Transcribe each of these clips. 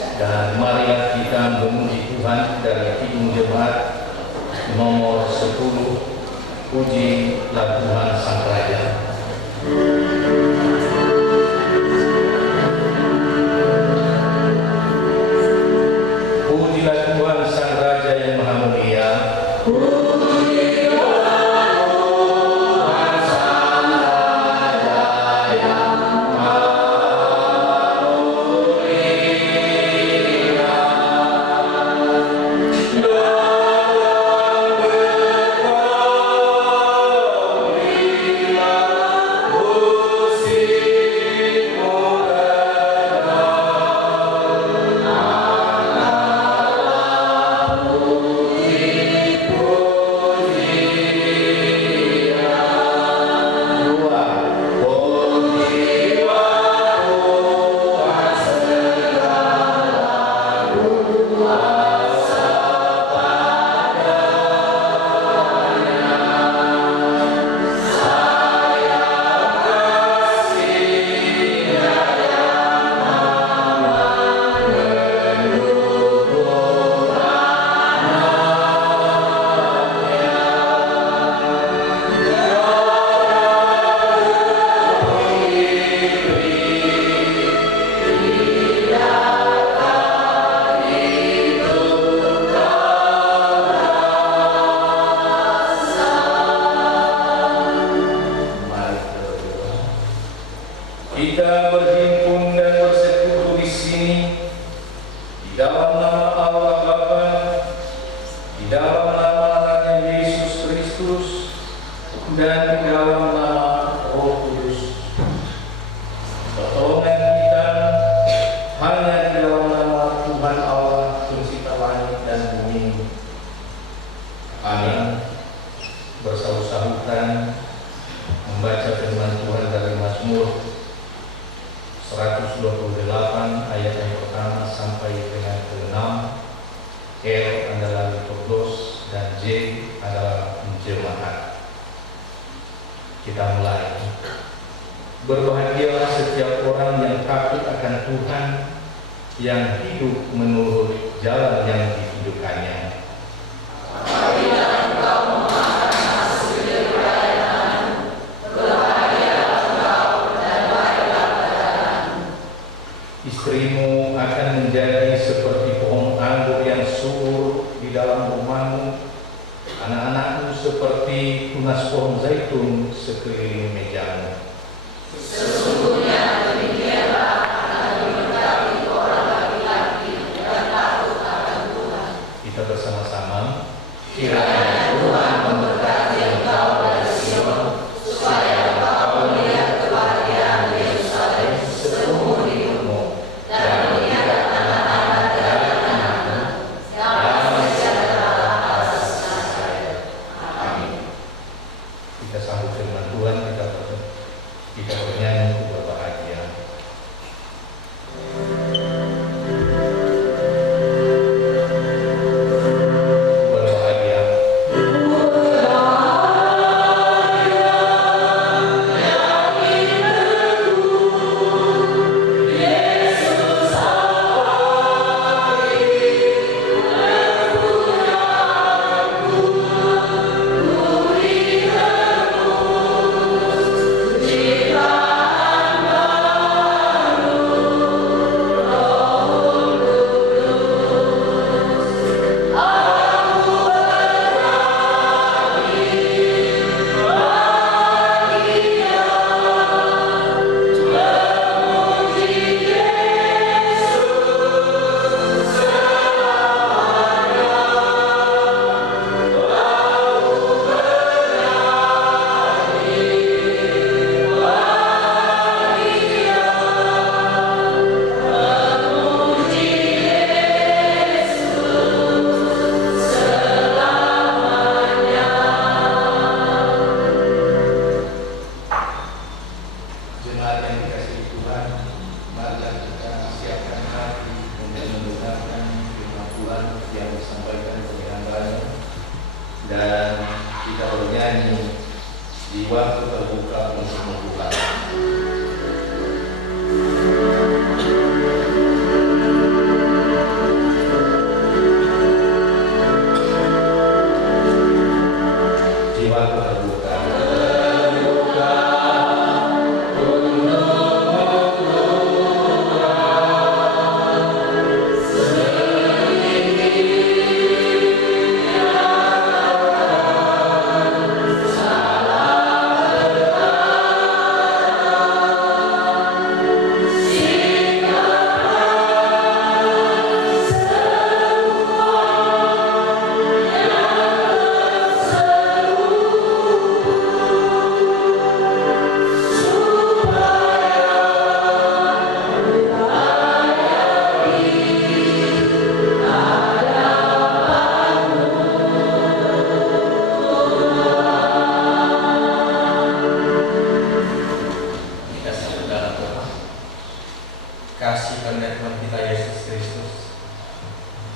Dan marilah kita memuji Tuhan dari Kidung Jemaat nomor 10, Puji Tuhan Sang Raja. Pujilah Tuhan Sang Raja yang Maha Mulia. Kita berhimpun dan bersekutu di sini di dalam nama Allah Bapa, di dalam nama Anaknya Yesus Kristus, dan di dalam nama Roh Kudus. Pertolongan kita hanya di dalam nama Tuhan Allah Pencipta langit dan bumi. Amin. Bersahut-sahutan membaca firman Tuhan dari Mazmur 128 ayat yang pertama sampai dengan ke-6. L adalah liturgos dan J adalah jemaat. Kita mulai. Berbahagialah setiap orang yang takut akan Tuhan, yang hidup menurut jalan yang dihidupkannya. Istrimu akan menjadi seperti pohon anggur yang subur di dalam rumahmu, anak-anakmu seperti tunas pohon zaitun sekeliling mejamu. Sesungguhnya demikianlah akan diberkati orang laki-laki yang takut akan Tuhan. Kita bersama-sama. Kiranya Tuhan memberkati engkau dari Sion, supaya engkau melihat kebahagiaan Yerusalem seumur hidupmu, dan melihat anak-anak dari anakmu, damai sejahtera atas nasib. Amin. Kita sambut firman Tuhan, kita bernyanyi untuk berbahagia. Berbahagia. waktu terbuka untuk membuka.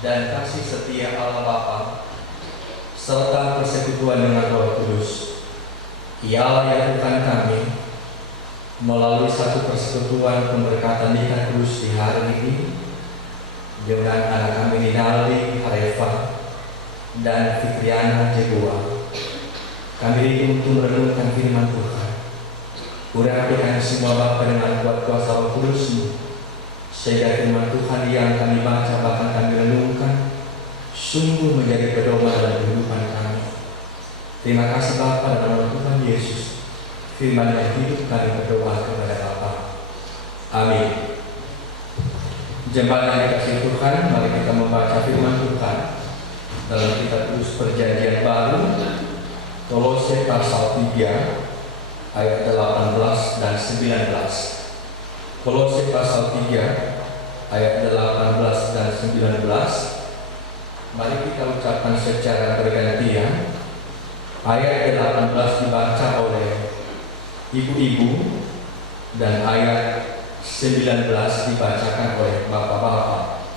dan kasih setia Allah Bapa serta persekutuan dengan Roh Kudus, Ialah yang Tuhan kami melalui satu persekutuan pemberkatan nikah kudus di hari ini dengan anak kami Rinaldi Hareva dan Fitriana Jegua. Kami rindu untuk merenungkan firman Tuhan. Urapikan semua Bapa dengan kuat kuasa Roh Kudus-Mu, sehingga firman Tuhan yang kami baca bahkan kami renungkan sungguh menjadi pedoman dalam kehidupan kami. Terima kasih Bapa, dalam nama Tuhan Yesus, firman yang hidup kami berdoa kepada Bapa. Amin. Jemaat yang dikasihi Tuhan, mari kita membaca firman Tuhan dalam kitab Perjanjian Baru, Kolose pasal 3 ayat 18 dan 19. Kolose pasal 3 ayat 18 dan 19. Mari kita ucapkan secara bergantian. Ayat 18 dibaca oleh ibu-ibu dan ayat 19 dibacakan oleh bapak-bapak.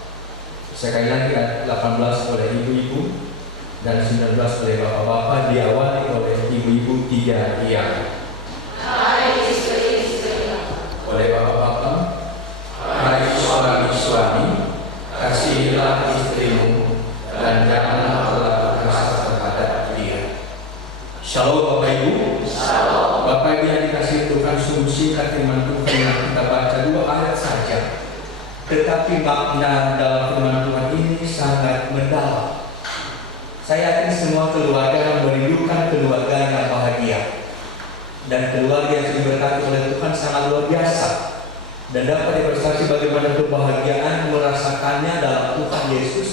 Sekali lagi ayat 18 oleh ibu-ibu dan 19 oleh bapak-bapak, diawali oleh ibu-ibu 3 yang. Hai istri-istri, Oleh bapak-bapak, hai suami-suami, kasihilah istrimu dan janganlah berlaku kasar terhadap dia. Shalom Bapak Ibu. Shalom. Bapak Ibu yang dikasihi Tuhan, sungguh singkat firman Tuhan yang kita baca 2 ayat saja, tetapi makna dalam firman Tuhan ini sangat mendalam. Saya yakin semua keluarga merindukan keluarga yang bahagia, dan keluarga yang diberkati oleh Tuhan sangat luar biasa, dan dapat dibersaksi bagaimana kebahagiaan merasakannya dalam Tuhan Yesus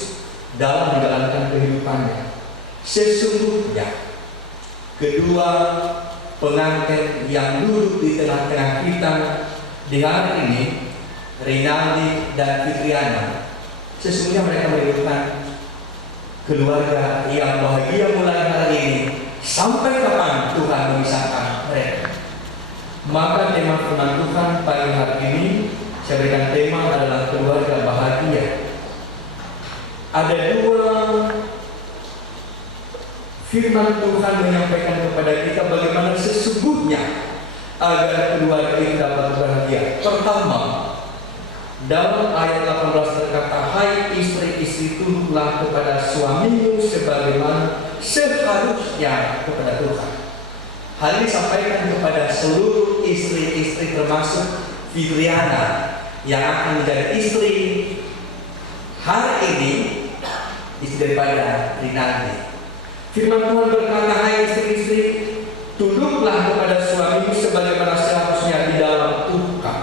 dalam menjalankan kehidupannya. Sesungguhnya kedua pengantin yang duduk di tengah-tengah kita di hari ini, Rinaldi dan Fitriana, sesungguhnya mereka merindukan keluarga yang bahagia mulai hari ini sampai kapan Tuhan memisahkan mereka. Maka tema firman Tuhan pagi hari ini saya berikan tema adalah keluarga bahagia. Ada 2 firman Tuhan menyampaikan kepada kita bagaimana sesungguhnya agar keluarga itu dapat bahagia. Pertama, dalam ayat 18 berkata, hai istri-istri, tunduklah kepada suamimu sebagaimana seharusnya kepada Tuhan. Hal ini disampaikan kepada seluruh istri-istri termasuk Fitriana yang akan menjadi istri hari ini, istri daripada Rinaldi. Firman Tuhan berkata, hai istri-istri, tunduklah kepada suamimu sebagaimana seharusnya di dalam Tuhan.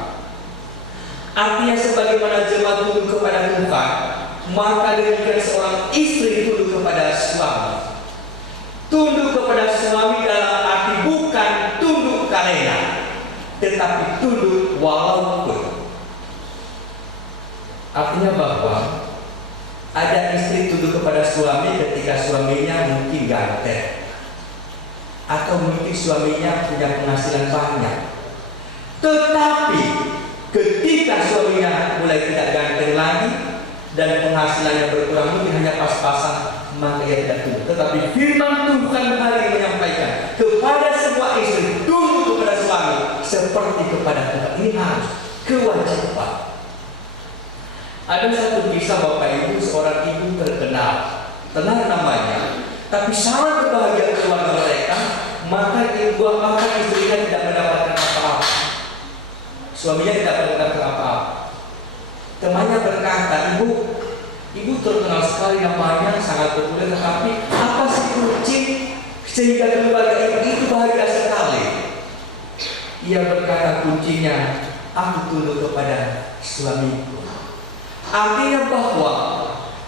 Artinya sebagaimana jemaat tunduk kepada Tuhan, maka demikian seorang istri tunduk kepada suami. Tunduk kepada suami dalam arti bukan tunduk karena, tetapi tunduk walaupun. Artinya bahwa ada istri tunduk kepada suami ketika suaminya mungkin ganteng, atau mungkin suaminya punya penghasilan banyak. Tetapi ketika suaminya mulai tidak ganteng lagi dan penghasilannya berkurang, mungkin hanya pas-pasan, maka ia tidak tunduk. Tetapi firman Tuhan hari ini menyampaikan kepada semua istri, tunduk kepada suami seperti kepada Tuhan. Ini harus kewajiban. Ada satu kisah Bapak Ibu, seorang ibu terkenal, tenar namanya, tapi sangat berbahagia keluarga mereka, maka istrinya tidak mendapatkan apa-apa. Suaminya tidak mendapatkan apa-apa. Temannya berkata, ibu terkenal sekali namanya, sangat populer, tetapi apa sih kunci sehingga keluarga ibu itu bahagia sekali? Ia berkata, kuncinya aku tunduk kepada suamiku. Artinya bahwa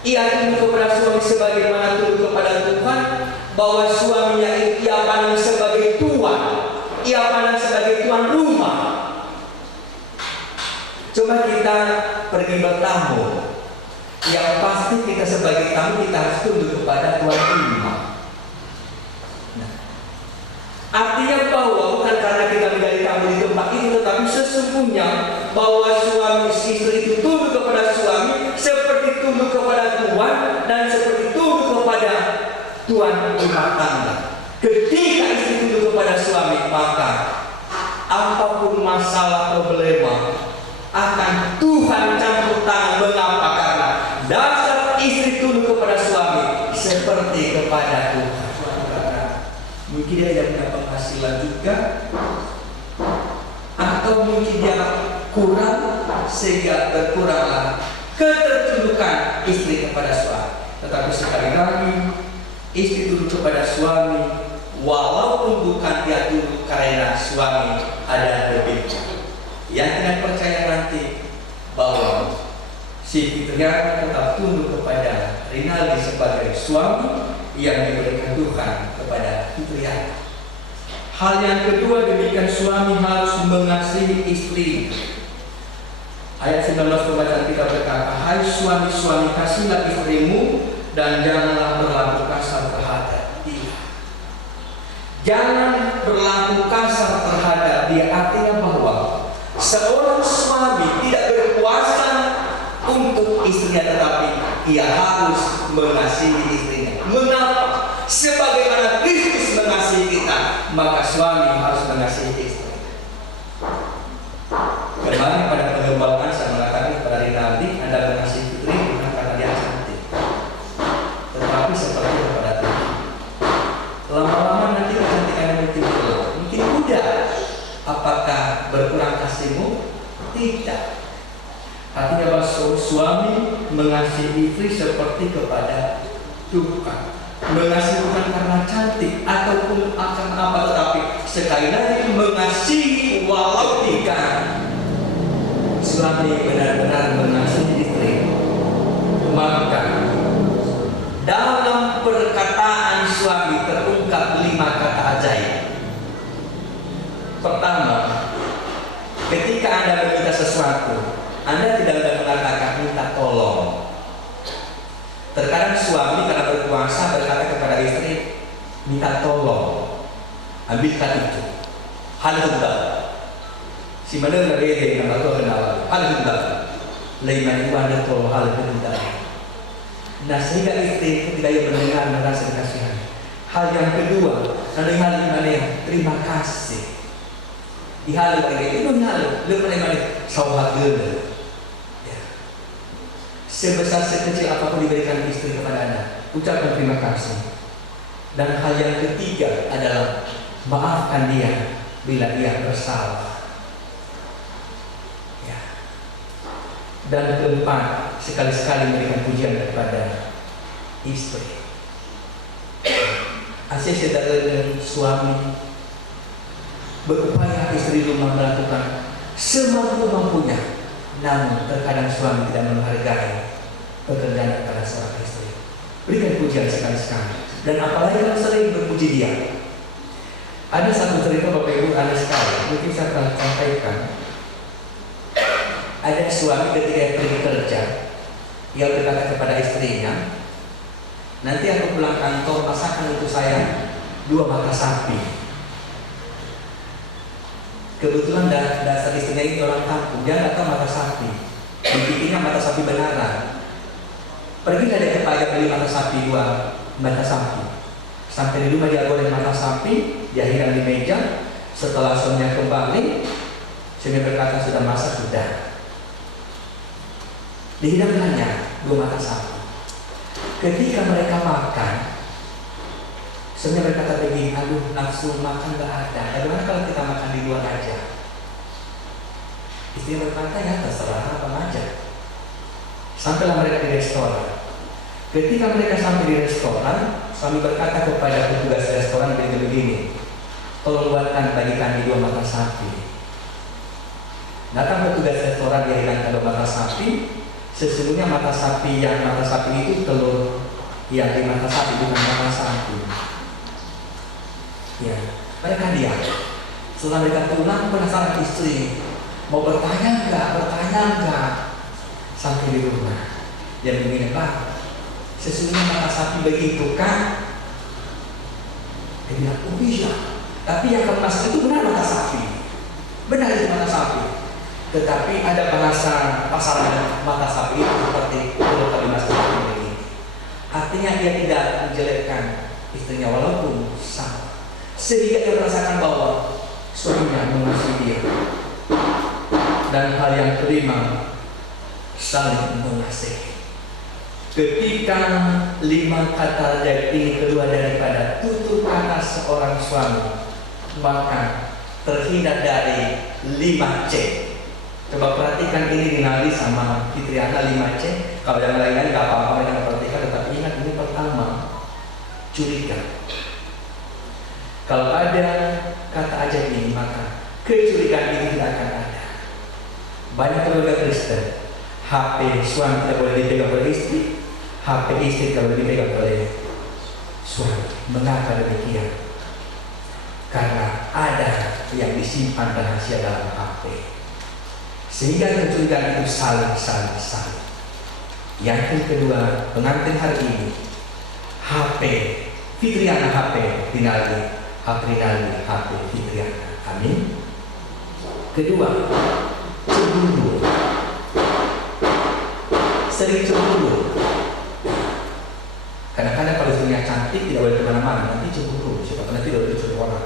ia tunduk kepada suami sebagaimana tunduk kepada Tuhan, bahwa suaminya itu ia pandang sebagai tuan, ia pandang sebagai tuan rumah. Coba kita pergi bertamu, yang pasti kita sebagai tamu kita harus tunduk kepada tuan rumah. Artinya bahwa bukan karena kita menjadi tamu di tempat itu, tetapi sesungguhnya bahwa suami istri itu tunduk kepada suami seperti tunduk kepada Tuhan, tuan rumah tangga. Ketika istri tunduk kepada suami, maka apapun masalah problema akan Tuhan campur tangan. Mengapa? Karena dasar istri tunduk kepada suami seperti kepada Tuhan. Mungkin dia tidak punya penghasilan juga, atau mungkin dia kurang sehingga berkuranglah ketertundukan istri kepada suami. Tetapi sekali lagi, istri tunduk kepada suami walaupun bukan dia tunduk karena suami ada lebihnya. Yang tidak percaya nanti bahwa si Fitriana tetap tunduk kepada Rinaldi sebagai suami yang diberikan Tuhan kepada Fitriana. Hal yang kedua, demikian suami harus mengasihi istri. Ayat 19 pembacaan kita berkata, hai suami-suami, kasihlah istrimu dan janganlah berlaku kasar terhadap dia. Jangan berlaku kasar terhadap dia, artinya bahwa seorang suami tidak berkuasa untuk istrinya, tetapi ia harus mengasihi istrinya. Mengapa? Sebagaimana Kristus mengasihi kita, maka suami harus mengasihi istri. Kemarin pada pengembangan saya mengatakan kepada Rinaldi, Anda mengasihi Fitri bukan karena dia cantik, tetapi seperti kepada Tuhan. Lama-lama nanti kecantikannya mungkin mudah. Apakah berkurang kasihmu? Tidak. Artinya bahwa suami mengasihi istri seperti kepada Tuhan. Mengasihi bukan karena cantik ataupun akan apa, tetapi sekali lagi mengasihi walau tidak. Suami benar-benar mengasihi istri, maka dalam perkataan suami terungkap 5 kata ajaib. Pertama, ketika Anda meminta sesuatu, Anda tidak mengatakan minta tolong. Terkadang suami karena berkuasa berkata kepada istri, minta tolong, ambilkan itu. Hal hendak. Si mana dari dia yang aku kenal. Hal hendak. Lain itu Anda tolong hal hendak. Nah, sehingga istri ketika ia mendengar merasa dikasihan. Hal yang kedua, ada hal di mana terima kasih. Di hal itu hal lebih mana sauhat dulu. Sebesar sekecil apapun diberikan istri kepada Anda, ucapkan terima kasih. Dan hal yang ketiga adalah maafkan dia bila dia bersalah. Ya. Dan keempat, sekali-sekali memberikan pujian kepada istri. Asyik sedang suami berupaya istri rumah melakukan semampu-mampunya, namun terkadang suami tidak menghargai pekerjaan kepada seorang istri. Berikan pujian sekali-sekali. Dan apalagi kalau sering berpuji dia. Ada satu cerita Bapak Ibu aneh sekali, mungkin saya akan sampaikan. Ada suami ketika pergi kerja, ia berkata kepada istrinya, nanti aku pulang kantor masakan untuk saya 2 mata sapi. Kebetulan dasar istrinya ini orang kampung, dia nggak tahu mata sapi. Dibikinnya mata sapi benaran. Pergi dari kepala beli mata sapi 2 mata sapi. Sampai di rumah dia goreng mata sapi, dia hilang di meja. Setelah suaminya kembali, suami berkata sudah masak sudah. Dihidangkannya 2 mata sapi. Ketika mereka makan, suami berkata begini, aduh nafsu makan gak ada. Bagaimana kalau kita makan di luar aja? Istri berkata ya terserah apa aja. Sampailah mereka di restoran. Ketika mereka sampai di restoran, suami berkata kepada petugas restoran begini, tolong buatkan bagi kami 2 mata sapi. Datang petugas restoran, dia hilangkan 2 mata sapi. Sesungguhnya mata sapi itu telur yang di mata sapi, bukan mata sapi. Ya, mereka diam. Setelah mereka pulang, penasaran istri, mau bertanya enggak? Sampai di rumah, dia begini, Pak, sesungguhnya mata sapi begitu kan? Dia bilang, oh iya, tapi yang kamu masak itu benar mata sapi. Benar itu mata sapi. Tetapi ada bahasa pasaran mata sapi itu seperti kalau kalimat seperti ini. Artinya dia tidak menjelekkan istrinya walaupun sama, sehingga ia merasakan bahwa suaminya mengasihi dia. Dan hal yang kelima, saling mengasihi. Ketika 5 kata ajaib ini keluar daripada tutur kata seorang suami, maka terhindar dari 5C. Coba perhatikan ini dinali sama Fitriana 5C. Kalau yang lain-lain gak apa-apa yang perhatikan, tetapi ingat ini pertama, curiga. Kalau ada kata ajaib ini, maka kecurigaan ini tidak akan ada. Banyak keluarga Kristen, HP suami tidak boleh dipegang oleh istri, HP istri tidak boleh dipegang oleh suami. Mengapa demikian? Karena ada yang disimpan rahasia dalam HP, sehingga kecurigaan itu saling. Yang kedua, pengantin hari ini, HP Fitriana, HP Rinaldi, HP Fitriana. Amin. Kedua, cemburu. Sering cemburu. Kadang-kadang kalau istrinya cantik tidak boleh kemana-mana, nanti cemburu. Siapa nanti tidak boleh cemburu orang.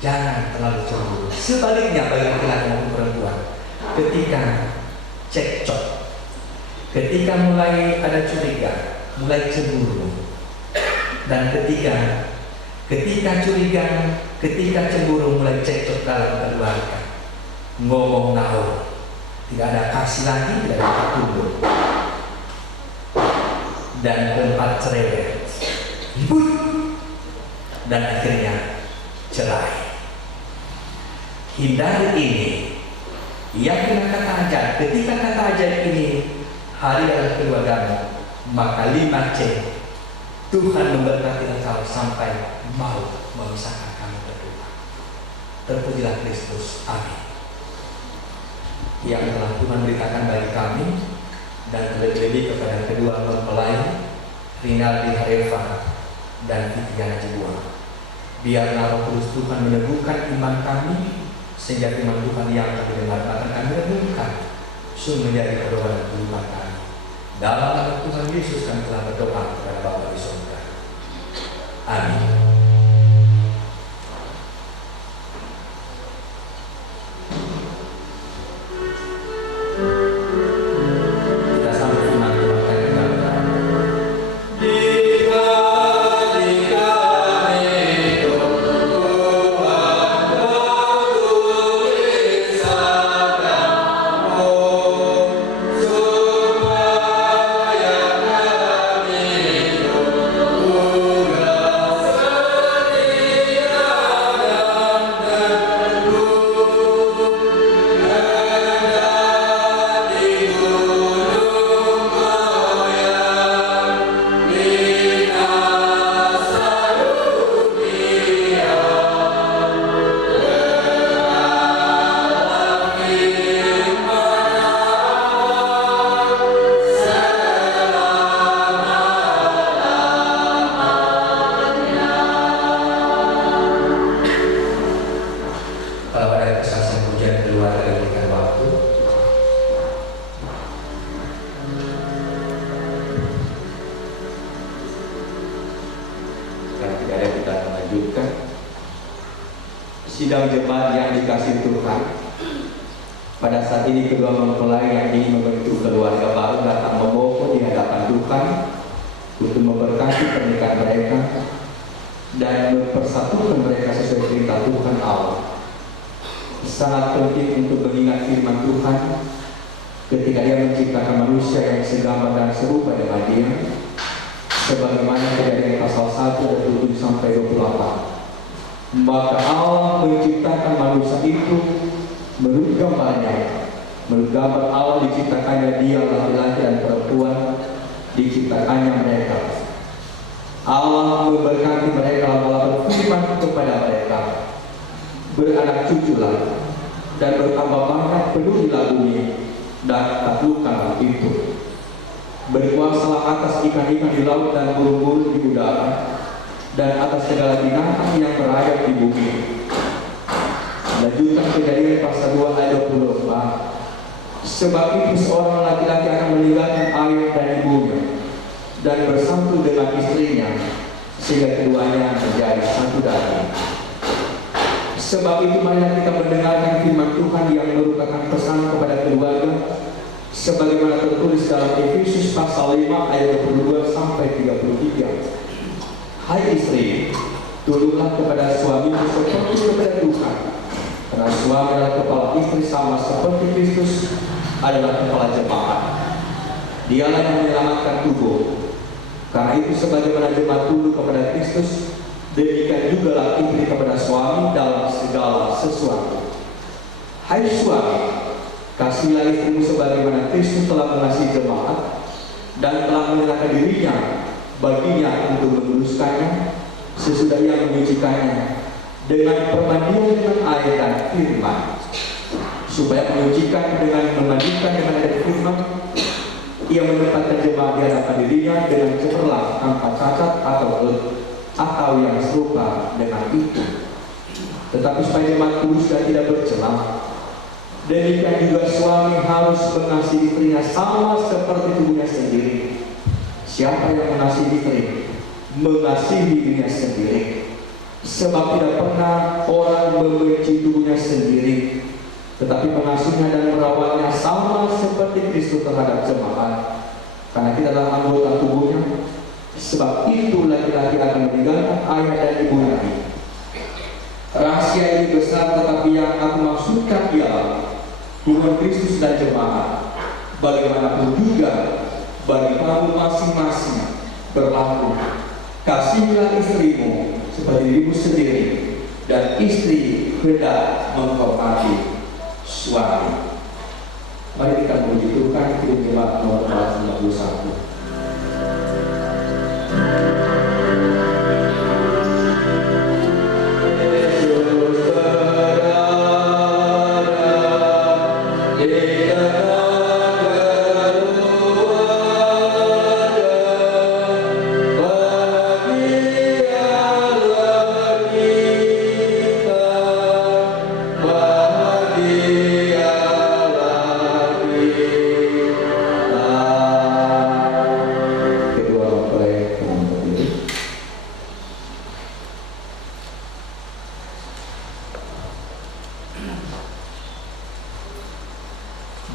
Jangan terlalu cemburu. Sebaliknya bagi laki-laki maupun perempuan, ketika cekcok, ketika mulai ada curiga, mulai cemburu, dan ketika curiga, ketika cemburu, mulai cekcok dalam keluarga, ngomong ngawur, tidak ada kasih lagi, tidak ada pertumbuh, dan keempat cerewet, ribut, dan akhirnya cerai. Hindari ini. Yang kata ajaib, ketika kata ajaib ini hari dalam keluargamu, maka 5C, Tuhan memberkati engkau sampai mau memisahkan kamu berdua. Terpujilah Kristus. Amin. Yang telah Tuhan beritakan bagi kami, dan terlebih kepada kedua mempelai Rinaldi Hareva dan Fitriana Jebua. Biarlah Roh Kudus Tuhan meneguhkan iman kami, sehingga firman Tuhan yang kami dengar akan kami renungkan sungguh menjadi pedoman kehidupan kami. Dalam nama Tuhan Yesus kami telah berdoa kepada Bapa di surga. Amin. Kita sambut firman Tuhan yang kita sidang jemaat yang dikasihi Tuhan. Pada saat ini kedua mempelai yang ingin membentuk keluarga baru datang memohon di hadapan Tuhan untuk memberkati pernikahan mereka dan mempersatukan mereka sesuai perintah Tuhan Allah. Sangat penting untuk mengingat firman Tuhan ketika Dia menciptakan manusia yang segambar dan serupa dengan Dia, sebagaimana Kejadian pasal 1 ayat 27 sampai 28. Maka Allah menciptakan manusia itu menurut gambarnya. Menurut gambar Allah diciptakannya dia, laki-laki dan perempuan diciptakannya mereka. Allah memberkati mereka lalu berfirman kepada mereka, beranak cuculah dan bertambah banyak, penuhilah bumi dan taklukkanlah itu. Berkuasalah atas ikan-ikan di laut dan burung-burung di udara dan atas segala binatang yang berayap di bumi. Lanjutkan Kejadian pasal 2 ayat 24. Sebab itu seorang laki-laki akan meninggalkan ayah dan ibunya dan bersatu dengan istrinya, sehingga keduanya menjadi satu daging. Sebab itu marilah kita mendengarkan firman Tuhan yang merupakan pesan kepada keluarga sebagaimana tertulis dalam Efesus pasal 5 ayat 22 sampai 33. Hai istri, tunduklah kepada suamimu seperti kepada Tuhan, karena suami adalah kepala istri sama seperti Kristus adalah kepala jemaat. Dialah yang menyelamatkan tubuh. Karena itu sebagaimana jemaat tunduk kepada Kristus, demikian jugalah istri kepada suami dalam segala sesuatu. Hai suami, kasihilah istrimu sebagaimana Kristus telah mengasihi jemaat dan telah menyerahkan dirinya baginya untuk menguduskannya, sesudah ia menyucikannya dengan permandian dengan air dan firman, supaya menyucikan dengan memandikan dengan air firman, ia menempatkan jemaat di hadapan dirinya dengan cemerlang tanpa cacat atau yang serupa dengan itu. Tetapi supaya jemaat kudus dan tidak bercela, demikian juga suami harus mengasihi istrinya sama seperti tubuhnya sendiri. Siapa yang mengasihi istri, mengasihi dirinya sendiri. Sebab tidak pernah orang membenci tubuhnya sendiri, tetapi mengasihinya dan merawatnya sama seperti Kristus terhadap jemaat. Karena kita adalah anggota tubuhnya. Sebab itu laki-laki akan meninggalkan ayah dan ibunya. Rahasia ini besar, tetapi yang aku maksudkan ialah hubungan Kristus dan jemaat. Bagaimanapun juga bagi kamu masing-masing berlaku. Kasihilah istrimu seperti dirimu sendiri, dan istri hendak menghormati suami. Mari kita memuji Tuhan. Kirim jemaat nomor 451.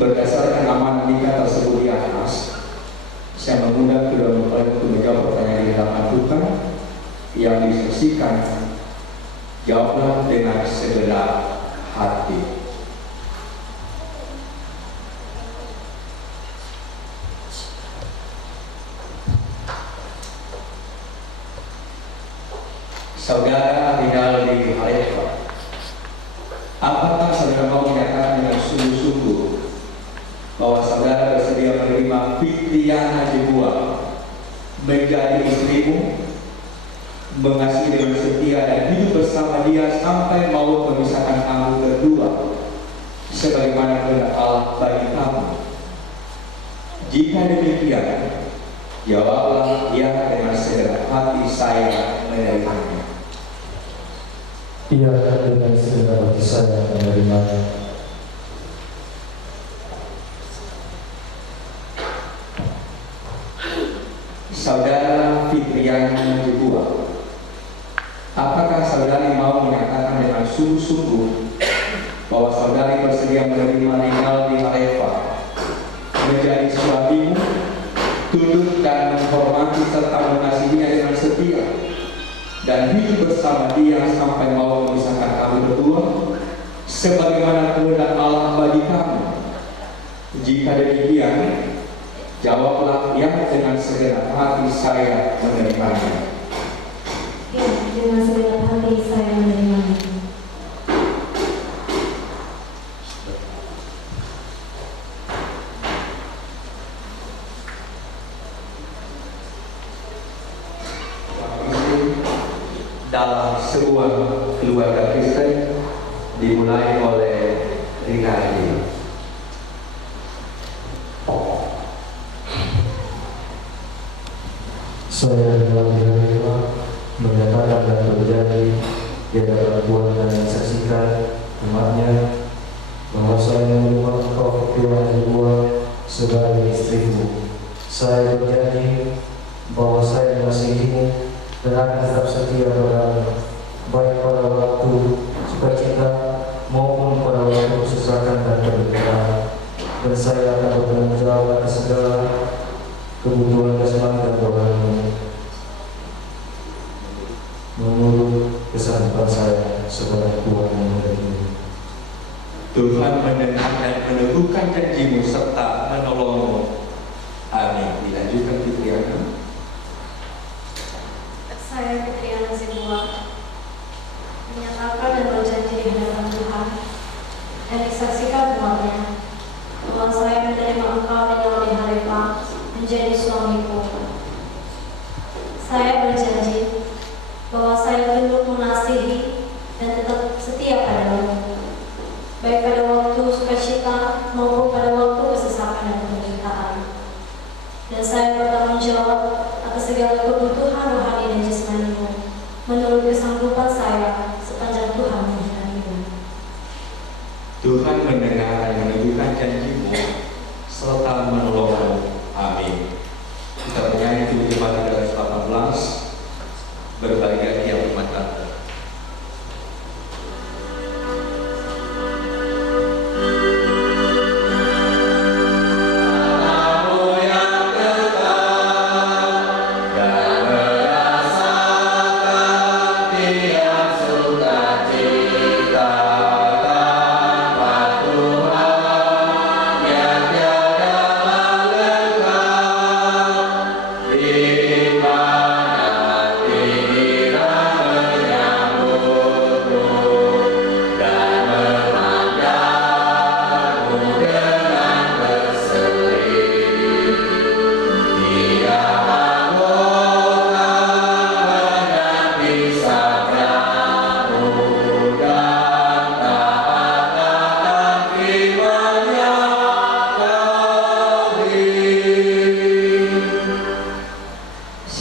Berdasarkan amanah nikah tersebut di atas, saya mengundang kedua mempelai untuk menjawab pertanyaan di hadapan Tuhan yang disaksikan. Jawablah dengan segenap hati. Saudara tinggal di Haifa. Apakah saudara mau menyatakan dengan sungguh-sungguh bahwa saudara bersedia menerima Fitriana Jebua menjadi istrimu, mengasihi dengan setia dan hidup bersama dia sampai maut memisahkan kamu berdua, sebagaimana kehendak Allah bagi kamu? Jika demikian, jawablah ya dengan segenap hati, saya menerimanya. Iya, dengan segenap hati saya menerimanya. Saudara Fitriana Jebua, apakah saudari mau menyatakan dengan sungguh-sungguh bahwa saudari bersedia menerima tinggal di Haifa menjadi suamimu, tunduk dan menghormati serta mengasihinya dengan setia, dan hidup bersama dia sampai mau memisahkan kamu berdua, sebagaimana kehendak Allah bagi kamu? Jika demikian, jawablah ya dengan segenap hati, saya menerimanya. Ya, dengan segenap hati saya menerimanya. Dalam sebuah keluarga Kristen dimulai oleh Rinaldi. Saya dalam dirinya menyatakan dan berjanji di hadapan Tuhan dan menyaksikan umatnya bahwa saya menerima engkau Fitriana Jebua sebagai istriku. Saya berjanji bahwa saya mengasihimu dan Tuhan tetap setia padamu, baik pada waktu sukacita maupun pada waktu kesusahan dan penderitaan. Dan saya akan bertanggung jawab atas segala kebutuhan jasmani dan rohani menurut kesanggupan saya sebagai Tuhan yang menjadi. Tuhan mendengar dan meneguhkan janjimu serta menolongmu. Amin. Dilanjutkan Fitriana. Saya Fitriana Sibuan menyatakan dan berjanji di hadapan Tuhan dan disaksikan umatnya bahwa saya menerima engkau Nyonya Harepa menjadi suamiku. Saya berjanji bahwa saya tunduk mengasihi dan tetap setia padamu, baik pada waktu sukacita maupun pada waktu kesesakan dan penderitaan. Dan saya bertanggung jawab atas segala kebutuhan rohani dan jasmanimu menurut kesanggupan saya sepanjang Tuhan menghendaki. Tuhan mendengar dan meneguhkan janjimu serta menolongmu. Amin. Kita menyanyi tujuh jemaat 318 berbahagia yang umat Tante.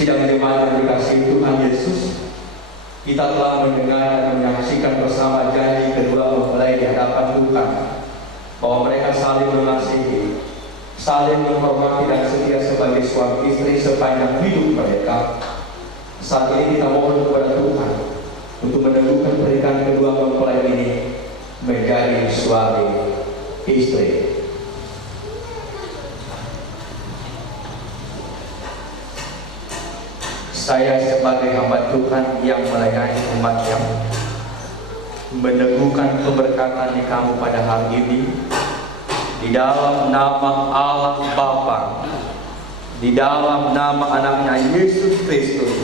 Sidang jemaat yang dikasihi Tuhan Yesus, kita telah mendengar dan menyaksikan bersama janji kedua mempelai di hadapan Tuhan bahwa mereka saling mengasihi, saling menghormati dan setia sebagai suami istri sepanjang hidup mereka. Saat ini kita mohon kepada Tuhan untuk meneguhkan pernikahan kedua mempelai ini menjadi suami istri. Saya sebagai hamba Tuhan yang melayani umat yang meneguhkan keberkatan di kamu pada hari ini di dalam nama Allah Bapa, di dalam nama anaknya Yesus Kristus,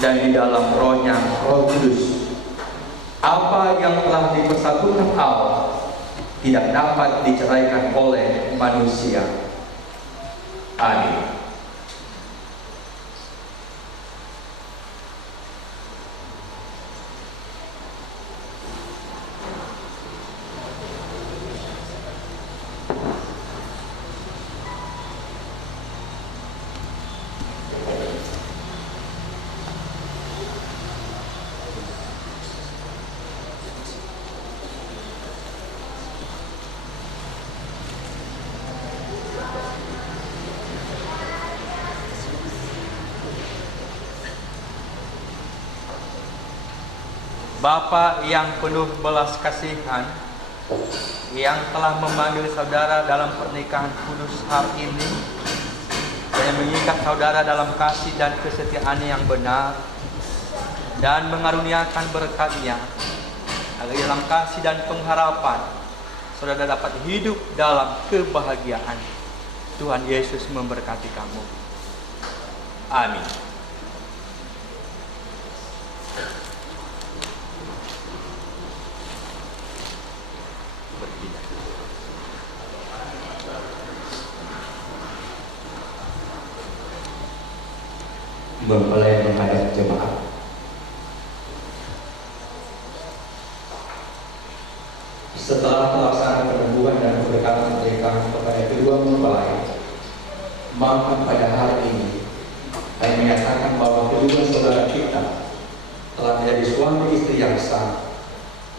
dan di dalam rohnya Roh Kudus. Apa yang telah dipersatukan Allah tidak dapat diceraikan oleh manusia. Amin. Bapa yang penuh belas kasihan, yang telah memanggil saudara dalam pernikahan kudus hari ini, dan mengikat saudara dalam kasih dan kesetiaan yang benar, dan mengaruniakan berkat-Nya, agar dalam kasih dan pengharapan saudara dapat hidup dalam kebahagiaan. Tuhan Yesus memberkati kamu. Amin. Mempelai menghadap jemaat. Setelah pelaksanaan peneguhan dan keberkatan pernikahan kepada kedua mempelai, maka pada hari ini saya menyatakan bahwa kedua saudara kita telah menjadi suami istri yang sah.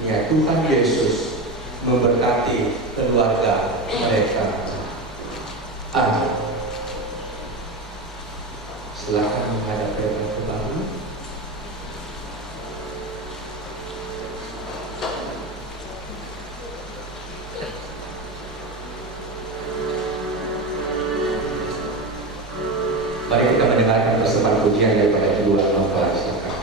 Ya, Tuhan Yesus memberkati keluarga mereka. Amin. Silakan menghadap ke belakang. mendengarkan persembahan pujian daripada kedua mempelai silakan.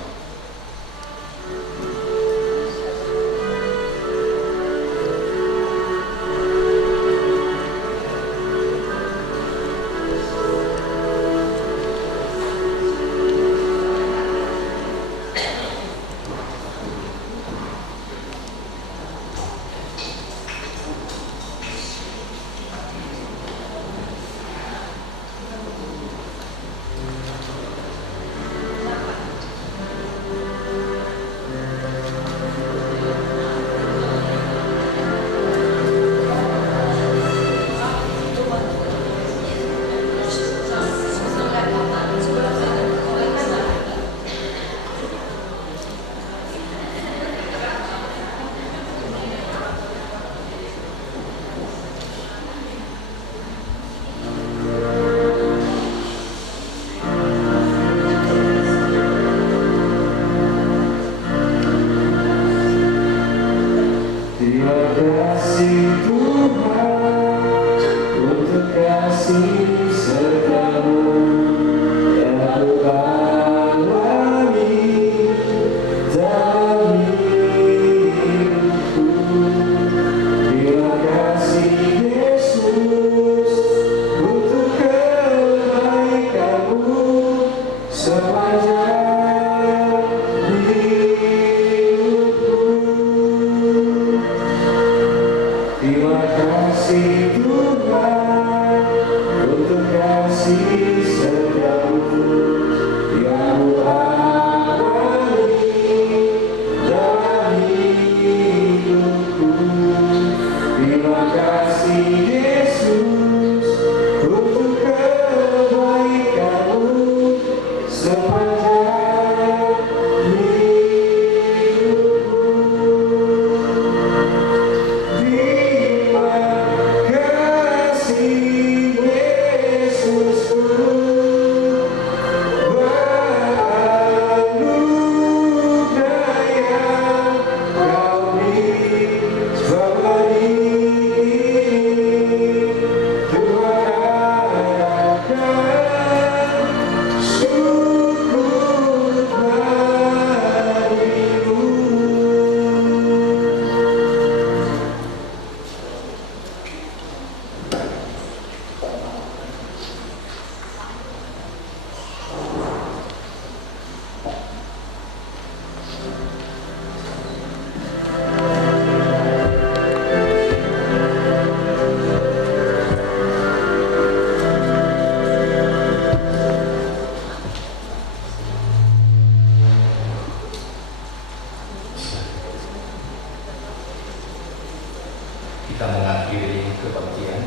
Kita mengakhiri kebaktian.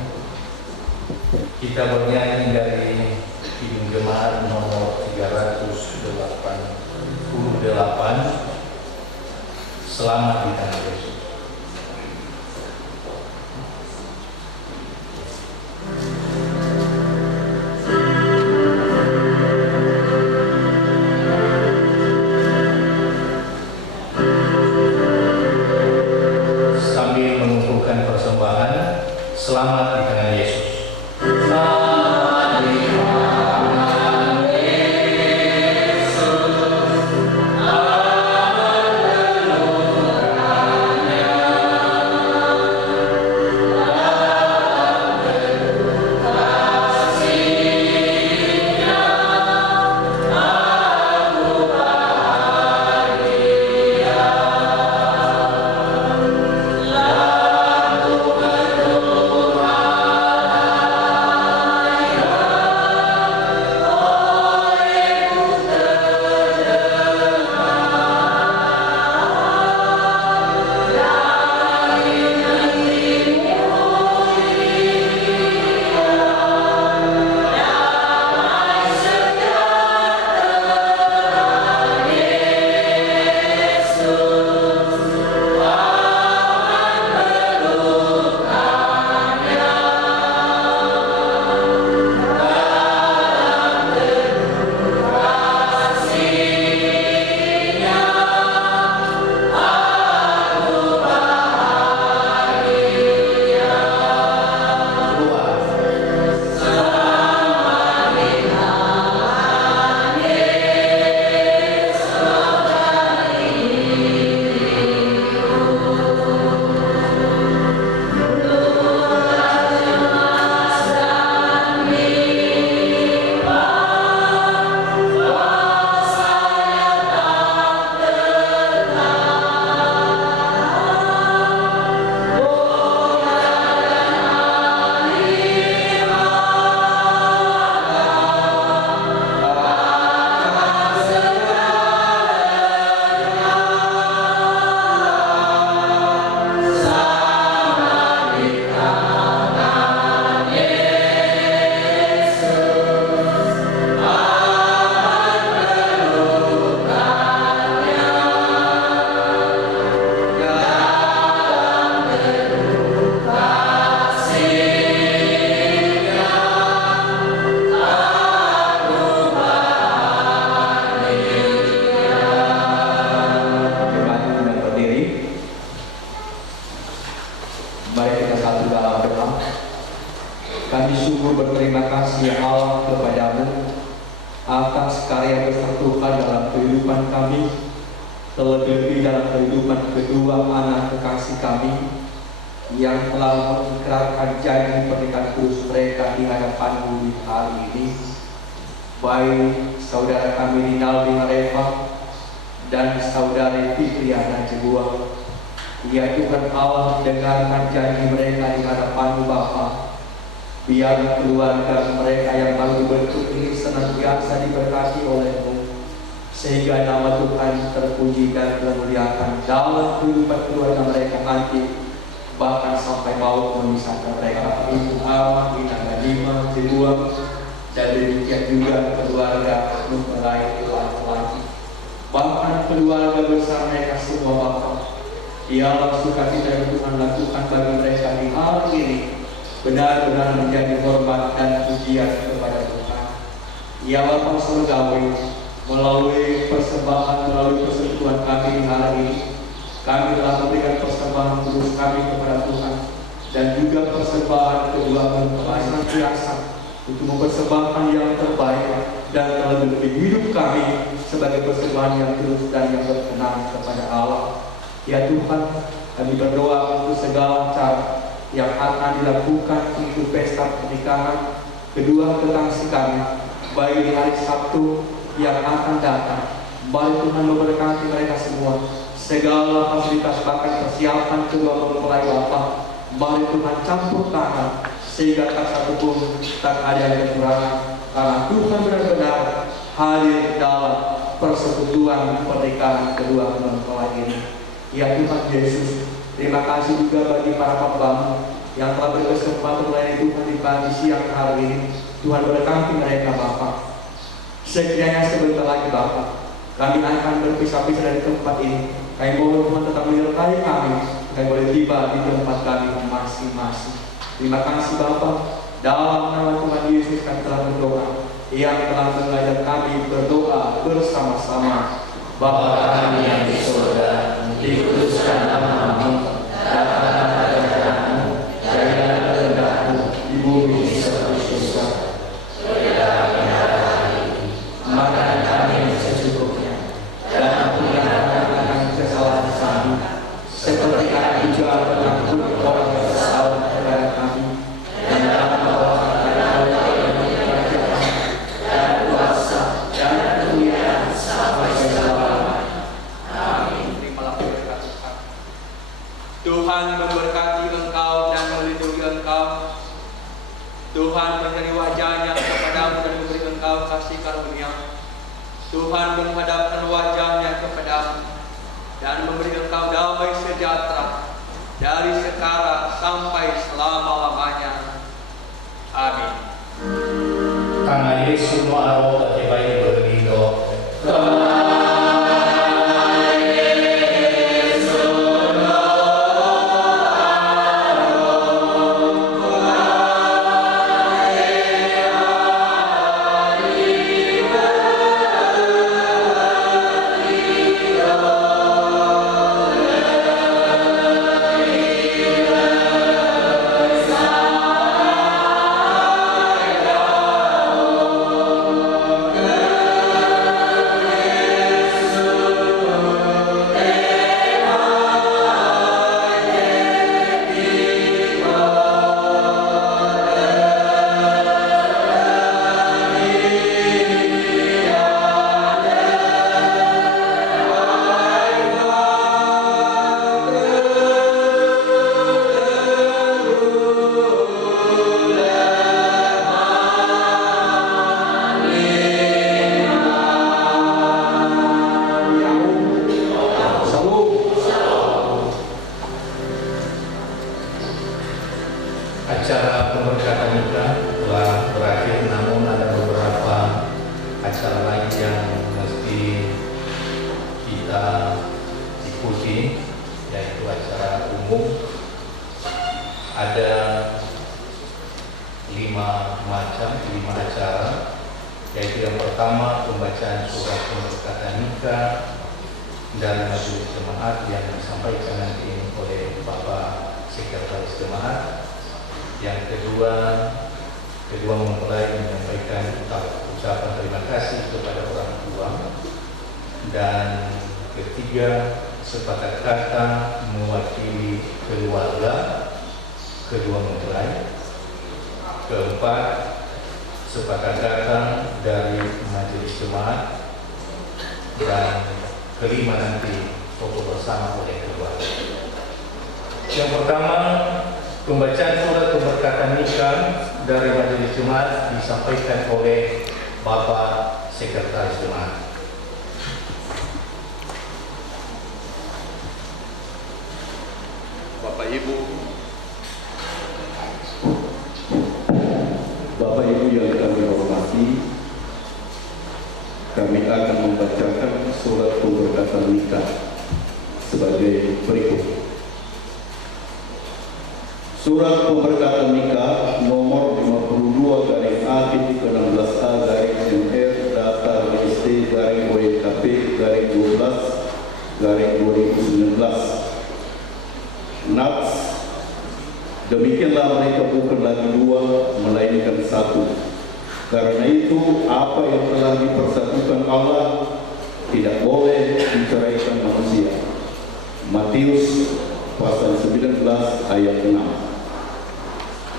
Kita bernyanyi dari Kidung Jemaat nomor 388, Selamat di tangan Yesus. Sambil mengumpulkan persembahan, selamat di tangan Yesus. Selamat di tangan Yesus, aman atas karya besar Tuhan dalam kehidupan kami, terlebih dalam kehidupan kedua anak kekasih kami yang telah mengikrarkan janji pernikahan kudus mereka di hadapan-Mu di hari ini, baik saudara kami Rinaldi Hareva dan saudari Fitriana Jebuang. Ya Tuhan Allah, dengarkan janji mereka di hadapan-Mu Bapa. Biar keluarga mereka yang baru dibentuk ini senantiasa diberkati oleh-Mu, sehingga nama Tuhan terpuji dan termuliakan dalam kehidupan keluarga mereka nanti, bahkan sampai maut memisahkan mereka. Ibu Alma, Ina Lima, Jebuang, dan demikian juga keluarga mempelai laki-laki, bahkan keluarga besar mereka semua Bapa. Dialah sukacita yang Tuhan lakukan bagi mereka di hari ini benar-benar menjadi hormat dan pujian kepada Tuhan. Ya Bapa Surgawi, melalui persembahan, melalui persentuhan kami di hari ini, kami telah memberikan persembahan kudus kami kepada Tuhan, dan juga persembahan kedua mempelai senantiasa untuk mempersembahkan yang terbaik dan terlebih hidup kami sebagai persembahan yang tulus dan yang berkenan kepada Allah. Ya Tuhan, kami berdoa untuk segala cara yang akan dilakukan untuk pesta pernikahan kedua kekasih kami, baik di hari Sabtu yang akan datang. Mari Tuhan memberkati mereka semua, segala fasilitas bahkan persiapan kedua mempelai Bapa. Mari Tuhan campur tangan sehingga tak satu pun tak ada yang kekurangan, karena Tuhan benar-benar hadir dalam persekutuan pernikahan kedua mempelai ini. Ya Tuhan Yesus, terima kasih juga bagi para hamba-Mu yang telah berkesempatan melayani Tuhan di pagi siang hari ini. Tuhan berkati mereka Bapa. Sekiranya sebentar lagi Bapa, kami akan berpisah-pisah dari tempat ini. Kami mohon Tuhan tetap menyertai kami, kami boleh tiba di tempat kami masing-masing. Terima kasih Bapa. Dalam nama Tuhan Yesus kami telah berdoa, yang telah mengajar kami berdoa bersama-sama. Bapa kami yang di surga, dikuduskan nama-Mu, datanglah kerajaan-Mu, jadilah kehendak-Mu di bumi seperti di surga. Berilah kami hari ini makanan kami yang secukupnya, dan ampunilah kami akan kesalahan kami, seperti kami juga mengampuni orang yang bersalah kepada kami, dan jangan bawa kami kepada kerajaan dan kuasa dan kemuliaan sampai selama-lamanya. Amin. Terimalah berkat Tuhan. Tuhan memberkati engkau dan melindungi engkau. Tuhan menjadi wajahnya kepadamu dan memberi engkau kasih karunia. Tuhan menghadapkan wajahnya kepadamu dan memberi engkau damai sejahtera dari sekarang sampai selama-lamanya. Amin. Karena Yesus mau terbaik berhidup. Acara pemberkatan nikah telah berakhir, namun ada beberapa acara lain yang mesti kita ikuti, yaitu acara umum. Ada 5 acara, yaitu yang pertama pembacaan surat pemberkatan nikah dari majelis jemaat yang disampaikan nanti oleh Bapak Sekretaris Jemaat. Yang kedua, kedua mempelai menyampaikan ucapan terima kasih kepada orang tua, dan ketiga sepakat kata mewakili keluarga kedua mempelai, keempat sepakat datang dari majelis jemaat, dan kelima nanti foto bersama oleh keluarga. Yang pertama, pembacaan surat pemberkatan nikah dari majelis jemaat disampaikan oleh Bapak Sekretaris Jemaat. Bapak Ibu yang kami hormati, kami akan membacakan surat pemberkatan nikah sebagai berikut. Surat pemberkatan nikah nomor 52/A-16A-MR data RST-WKP-12/2019. Nats, demikianlah mereka bukan lagi dua, melainkan satu. Karena itu, apa yang telah dipersatukan Allah tidak boleh diceraikan manusia. Matius pasal 19 ayat 6.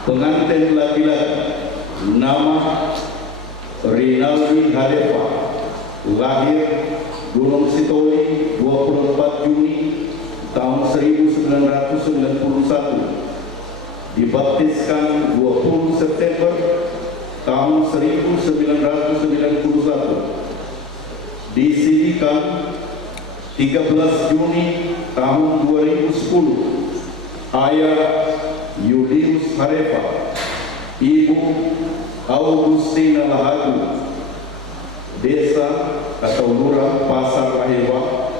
Pengantin laki-laki nama Rinaldi Hadefa, lahir Gunung Sitoli 24 Juni tahun 1991, dibaptiskan 20 September tahun 1991, disirikan 13 Juni tahun 2010. Ayah Julius Harefa, Ibu Augustina Lahagu, Desa atau Lurah Pasar Lahewa,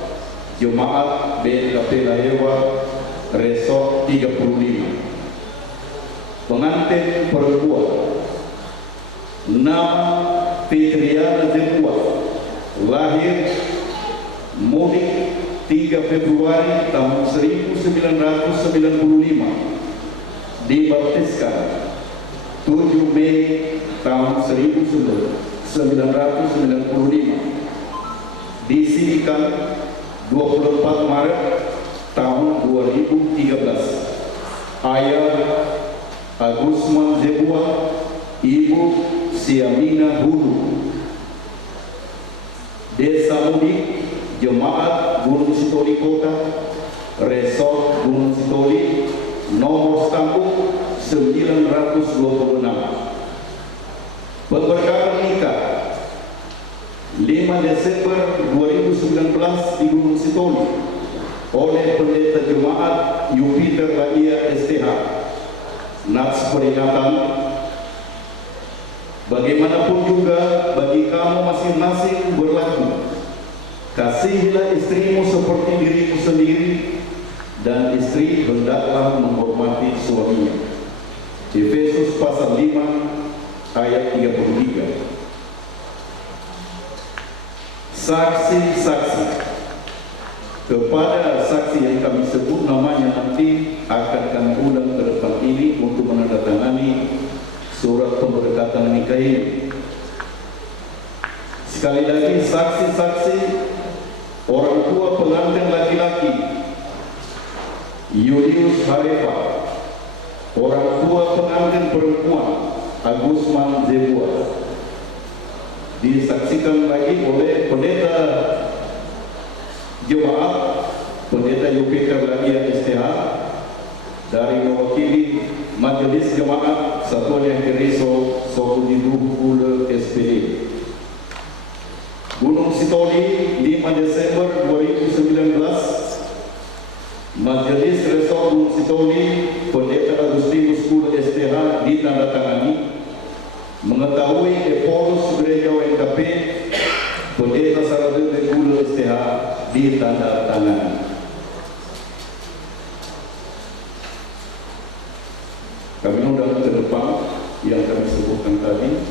Jemaat BKP Lahewa, Resort 35. Pengantin perempuan nama Fitriana Zebua, lahir Mudik 3 Februari tahun 1995, dibaptiskan 7 Mei tahun 1995, disirikan 24 Maret tahun 2013. Ayah Agusman Zebua, Ibu Siamina Hulu, Desa Mudik, Jemaat Gunung Sitoli Kota, Resort Gunung Sitoli, nomor stambuk 926. Pemberkatan nikah 5 Desember 2019 di Gunung Sitoli oleh Pendeta Jemaat Jupiter Laia STH. Nats peringatan, bagaimanapun juga bagi kamu masing-masing berlaku, kasihilah istrimu seperti dirimu sendiri, dan istri hendaklah menghormati suaminya. Efesus pasal 5 ayat 33. Saksi-saksi. Kepada saksi yang kami sebut namanya nanti akan kami undang ke depan ini untuk menandatangani surat pemberkatan nikah ini. Sekali lagi, saksi-saksi orang tua pengantin laki-laki Julius Harefa, orang tua pengantin perempuan Agusman Zebua, disaksikan lagi oleh pendeta jemaat, Pendeta Jupiter Laia STH, dari mewakili Majelis Jemaat Satuan yang Keriso Sokudidu Ule SPD. Gunung Sitoli 5 Desember 2019, Majelis Resort Gunung Sitoli, Pendeta Agustinus Ule STH ditandatangani. Mengetahui Epolos Gereja WKP, Pendeta Saradil Ule STH ditandatangani. Kami undang ke depan yang kami sebutkan tadi.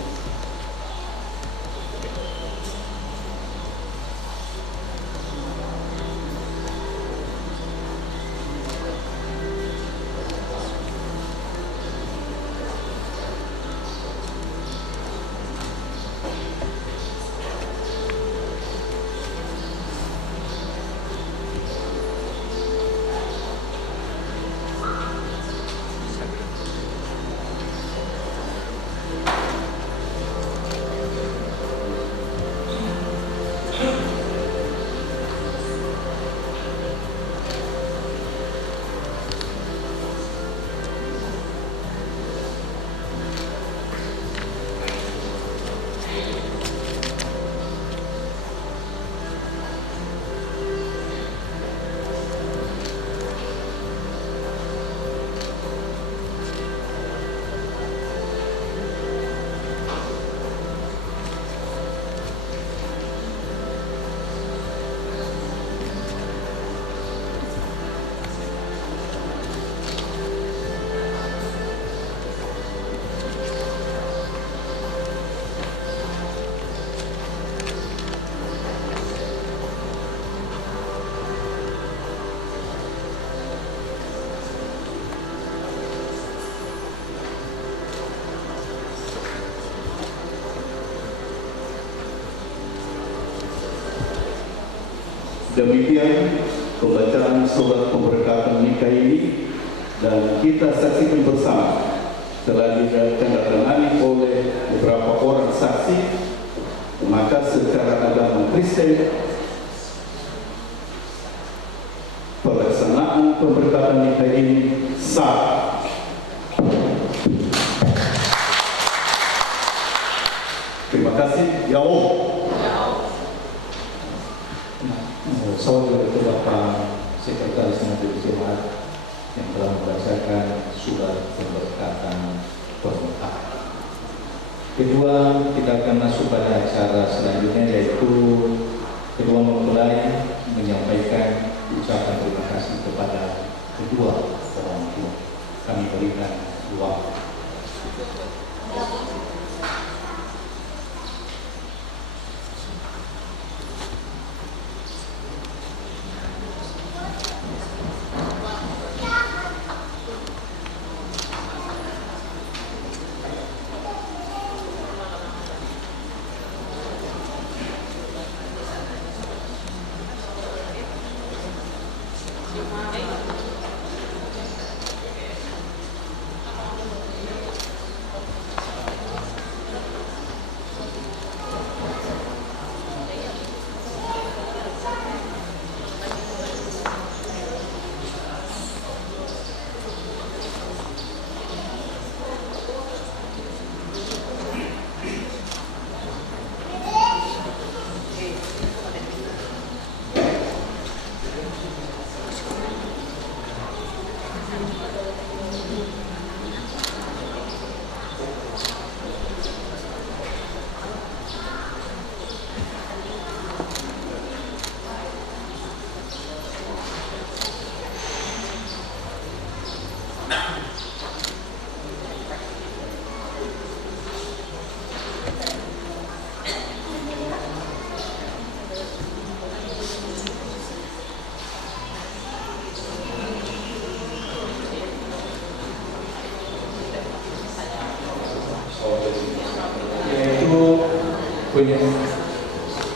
Demikian pembacaan surat pemberkatan nikah ini, dan kita saksikan bersama telah ditandatangani oleh beberapa orang saksi. Maka secara agama Kristen, pelaksanaan pemberkatan nikah ini sah. Terima kasih. Ya Allah. Saudara Bapak Sekretaris Majelis Jemaat yang telah membacakan surat pemberkatan pernikahan. Kedua, kita akan masuk pada acara selanjutnya, yaitu kedua mempelai menyampaikan ucapan terima kasih kepada kedua orang tua. Kami berikan doa.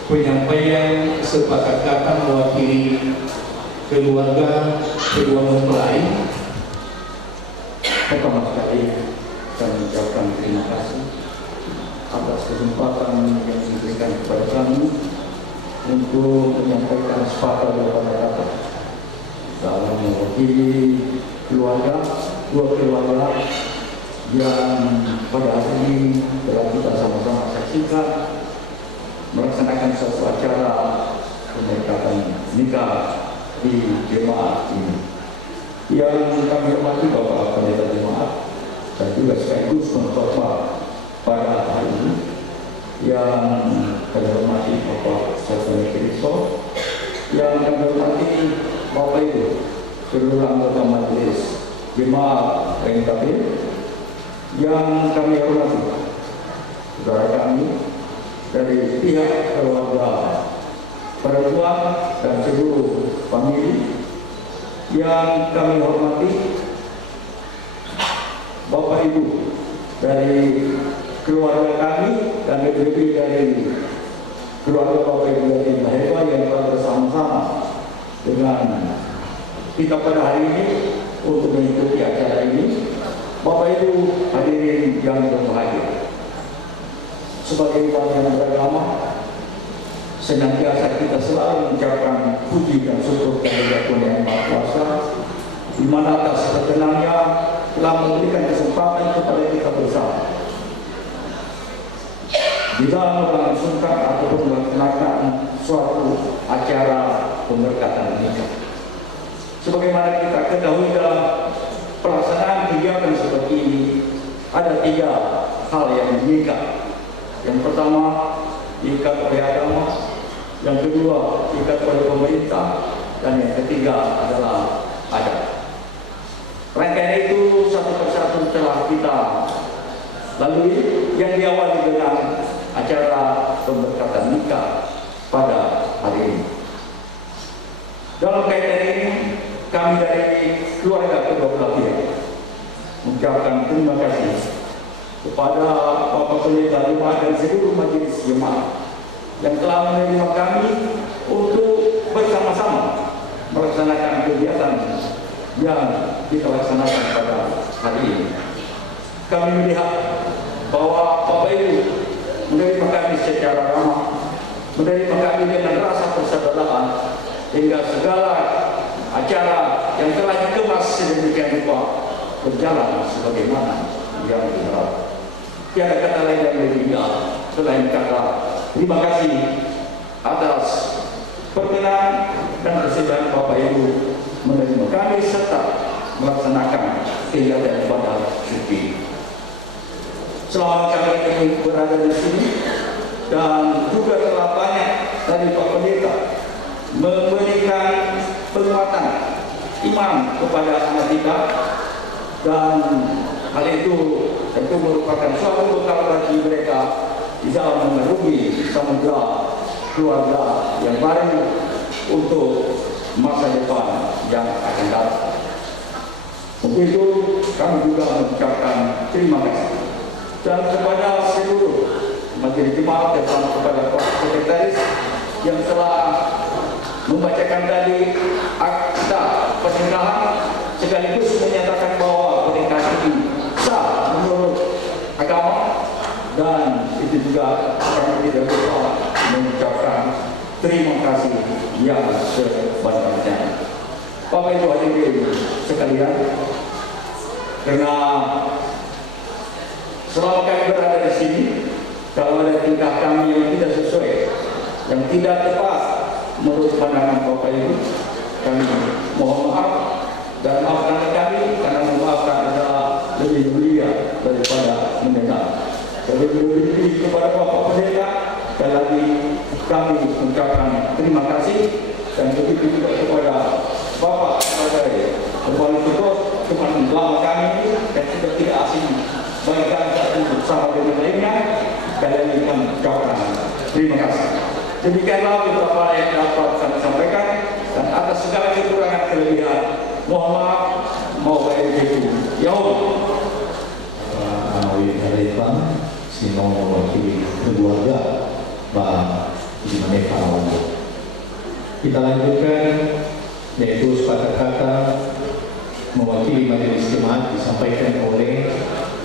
Penyampaian sepakat kata mewakili keluarga kedua mempelai. Pertama sekali kami mengucapkan terima kasih atas kesempatan yang diberikan kepada kami untuk menyampaikan sepatah dua kata dalam mewakili keluarga, dua keluarga yang pada hari ini telah kita sama-sama saksikan melaksanakan suatu acara pernikahan nikah di jemaat ini. Yang kami hormati Bapak Pendeta Jemaat dan juga sekaligus mengkhotbah pada hari ini, yang kami hormati Bapak Saudara Kristo, yang kami hormati Bapak Ibu seluruh anggota Majelis Jemaat PKB, yang kami hormati saudara kami dari pihak keluarga perempuan dan seluruh famili, yang kami hormati Bapak Ibu dari keluarga kami dan lebih dari keluarga Bapak Ibu dari Maheva yang telah bersama-sama dengan kita pada hari ini untuk mengikuti acara ini. Bapak Ibu hadirin yang berbahagia, sebagai umat yang beragama, senantiasa kita selalu mengucapkan puji dan syukur kepada Tuhan Yang Maha Kuasa, di mana atas perkenannya telah memberikan kesempatan kepada kita bersama di dalam melangsungkan ataupun melaksanakan suatu acara pemberkatan nikah. Sebagaimana kita ketahui dalam pelaksanaan kegiatan seperti ini, ada 3 hal yang mengikat. Yang pertama, diikat oleh agama, yang kedua, diikat oleh pemerintah, dan yang ketiga adalah adat. Rangkaian itu satu persatu telah kita lalui, yang diawali dengan acara pemberkatan nikah pada hari ini. Dalam kaitan ini, kami dari keluarga kedua belah pihak mengucapkan terima kasih kepada Bapak Pendeta Jemaat dan seluruh majelis jemaat yang telah menerima kami untuk bersama yang kita laksanakan pada hari ini. Kami melihat bahwa Bapak Ibu menerima kami secara ramah, menerima kami dengan rasa persaudaraan, hingga segala acara yang telah dikemas sedemikian rupa berjalan sebagaimana yang diharapkan. Tiada kata lain yang lebih indah selain kata terima kasih atas perkenan dan kesediaan Bapak Ibu menerima kami serta melaksanakan kegiatan ibadah suci. Selama kami berada di sini dan juga telah banyak dari Pak Pendeta memberikan penguatan iman kepada anak kita, dan hal itu tentu merupakan suatu bekal bagi mereka di dalam mengarungi samudera keluarga yang baru untuk masa depan yang akan datang. Untuk itu kami juga mengucapkan terima kasih dan kepada seluruh majelis jemaat dan kepada Pak Sekretaris yang telah membacakan tadi akta pernikahan sekaligus menyatakan bahwa pernikahan ini sah menurut agama, dan itu juga kami tidak lupa mengucapkan terima kasih yang sebanyak-banyaknya. Bapak Ibu hadirin sekalian, karena selama kami berada di sini, kalau ada tingkah kami yang tidak sesuai, yang tidak tepat menurut pandangan Bapak Ibu, kami mohon maaf dan maafkan kami, karena memaafkan adalah lebih mulia daripada mendengar. Lebih kepada Bapak Pendeta, dan lagi kami mengucapkan terima kasih, dan begitu juga kepada Bapak sebagai Kepala Tugas teman lama kami dan sudah tidak asing bagi kami satu bersama dengan lainnya. Kalian kami mengucapkan terima kasih. Demikianlah beberapa yang dapat kami sampaikan, dan atas segala kekurangan kelebihan mohon maaf, mau itu. Ya Allah. Sino mewakili keluarga Pak Jimaneka. Kita lanjutkan, yaitu sepatah kata mewakili majelis jemaat disampaikan oleh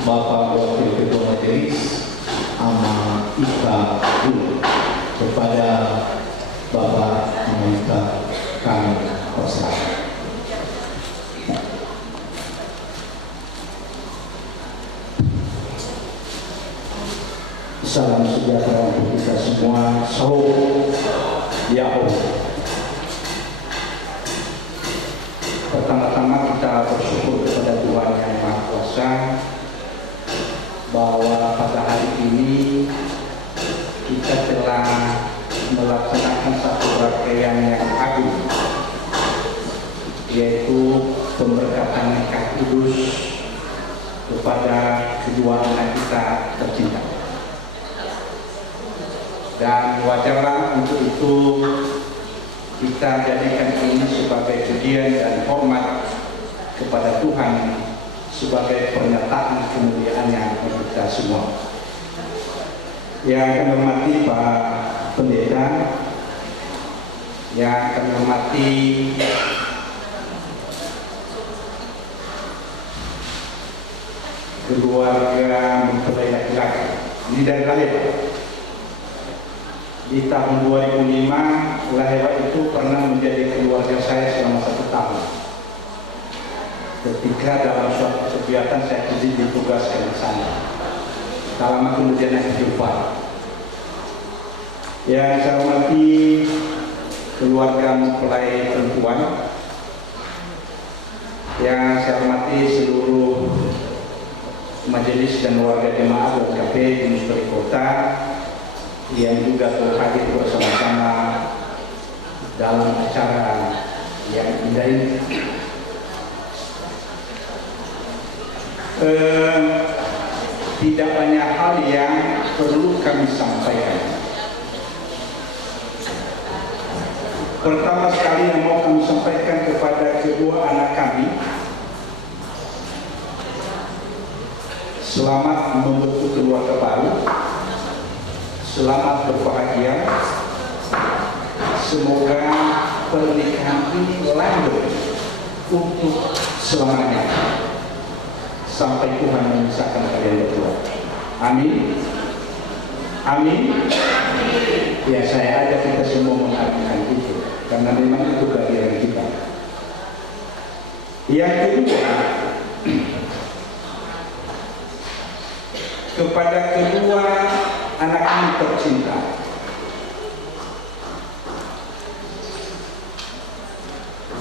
Bapak Wakil Ketua Majelis Ama Ika Dulu kepada Bapak Ika kami persilakan. Salam sejahtera untuk kita semua. Shalom Yahweh. Pertama-tama kita bersyukur kepada Tuhan Yang Maha Kuasa bahwa pada hari ini kita telah melaksanakan satu rangkaian yang agung, yaitu pemberkatan nikah kudus kepada kedua anak kita tercinta. Dan wajarlah untuk itu kita jadikan ini sebagai pujian dan hormat kepada Tuhan sebagai pernyataan kemuliaannya untuk kita semua. Yang kami hormati Pak Pendeta, yang kami hormati keluarga mempelai laki-laki. Ini dari lahir. Di tahun 2005, Lahirah itu pernah menjadi keluarga saya selama 1 tahun. Ketika dalam suatu kegiatan saya ditugaskan di sana. Tak lama kemudian saya jumpa. Yang saya hormati keluarga mempelai perempuan, yang saya hormati seluruh majelis dan warga jemaat WKP di Musbari Kota yang juga hadir bersama-sama dalam acara yang indah ini. Tidak banyak hal yang perlu kami sampaikan. Pertama sekali yang mau kami sampaikan kepada kedua anak kami, selamat membentuk keluarga baru. Selamat berbahagia. Semoga pernikahan ini langgeng untuk selamanya sampai Tuhan memisahkan kalian berdua. Amin. Amin. Ya, saya ajak kita semua mengartikan itu karena memang itu bagian kita. Yang kedua, kepada kedua anak ini tercinta,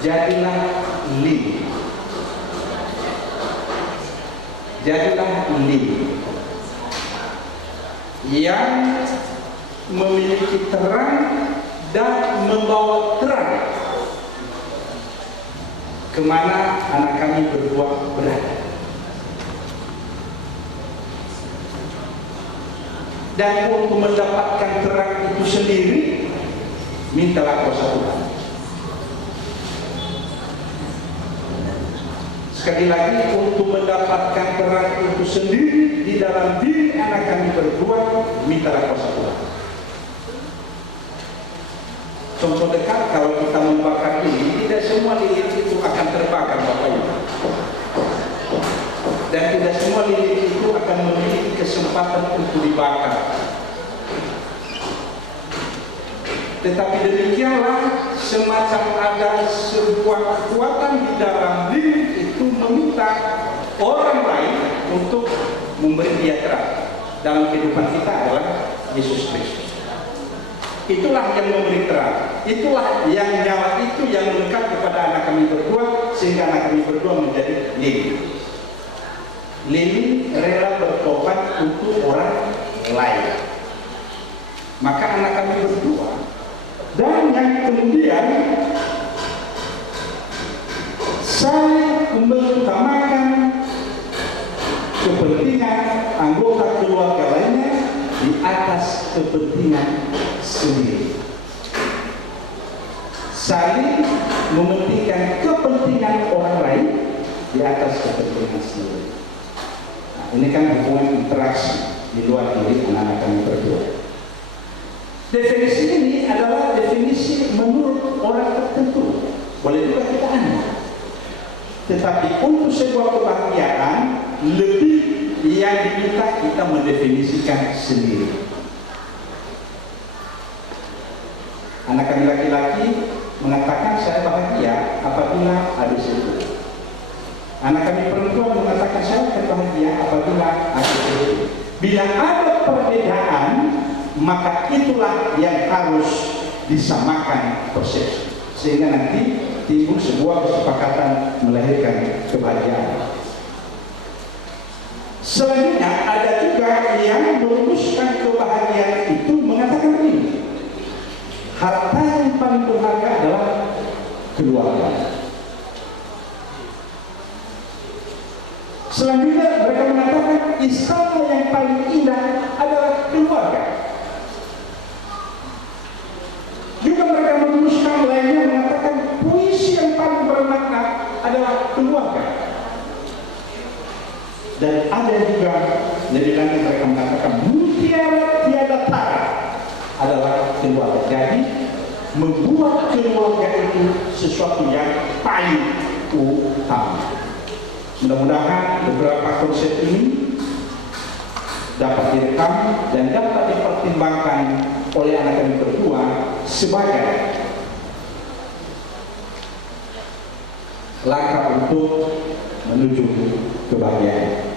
jadilah lili. Jadilah lili yang memiliki terang dan membawa terang kemana anak kami berdua berada. Dan untuk mendapatkan terang itu sendiri, mintalah kuasa Tuhan. Sekali lagi, untuk mendapatkan terang itu sendiri di dalam diri anak kami berdua, mintalah kuasa Tuhan. Contoh dekat, kalau kita membakar ini, tidak semua lilin itu akan terbakar, Bapak Ibu. Dan tidak semua lilin itu akan memiliki kesempatan untuk dibakar. Tetapi demikianlah, semacam ada sebuah kekuatan di dalam diri itu meminta orang lain untuk memberi dia terang. Dalam kehidupan kita adalah Yesus Kristus. Itulah yang memberi terang. Itulah yang nyala itu yang melekat kepada anak kami berdua, sehingga anak kami berdua menjadi lili. Lili rela bertobat untuk orang lain. Maka anak kami berdua, dan yang kemudian saling mengutamakan kepentingan anggota keluarga lainnya di atas kepentingan sendiri. Saling mementingkan kepentingan orang lain di atas kepentingan sendiri. Nah, ini kan hubungan interaksi di luar diri anak-anak kami berdua. Definisi ini adalah definisi menurut orang tertentu. Boleh juga kita aneh. Tetapi untuk sebuah kebahagiaan, lebih yang diminta kita mendefinisikan sendiri. Anak kami laki-laki mengatakan saya bahagia apabila ada itu. Anak kami perempuan mengatakan saya akan bahagia apabila ada itu. Bila ada perbedaan, maka itulah yang harus disamakan persepsi, sehingga nanti timbul sebuah kesepakatan melahirkan kebahagiaan. Selanjutnya ada juga yang merumuskan kebahagiaan itu mengatakan ini, harta yang paling berharga adalah keluarga. Selanjutnya mereka mengatakan istana yang paling indah adalah keluarga. Juga mereka merumuskan lainnya mengatakan puisi yang paling bermakna adalah keluarga. Dan ada juga lebih lanjut mereka mengatakan mutiara tiada tara adalah keluarga. Jadi membuat keluarga itu sesuatu yang paling utama. Mudah-mudahan beberapa konsep ini dapat direkam dan dapat dipertimbangkan oleh anak kami berdua sebagai langkah untuk menuju kebahagiaan.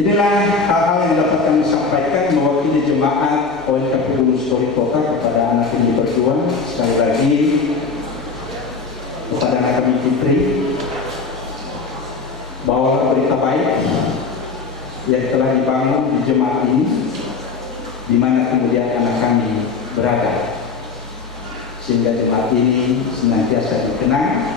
Inilah hal-hal yang dapat kami sampaikan mewakili jemaat OLKP Gunung Story Kota kepada anak kami berdua. Sekali lagi kepada anak kami Fitri, bawalah berita baik yang telah dibangun di jemaat ini, di mana kemudian anak kami berada, sehingga jemaat ini senantiasa dikenang